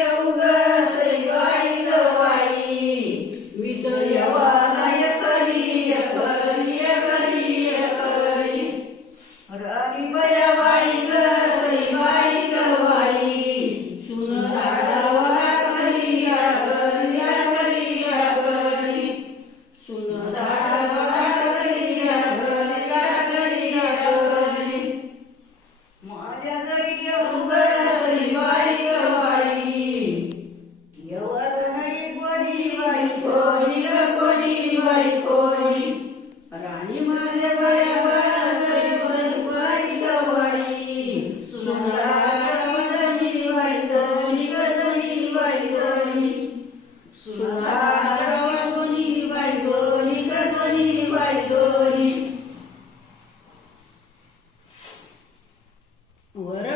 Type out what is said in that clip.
eu What?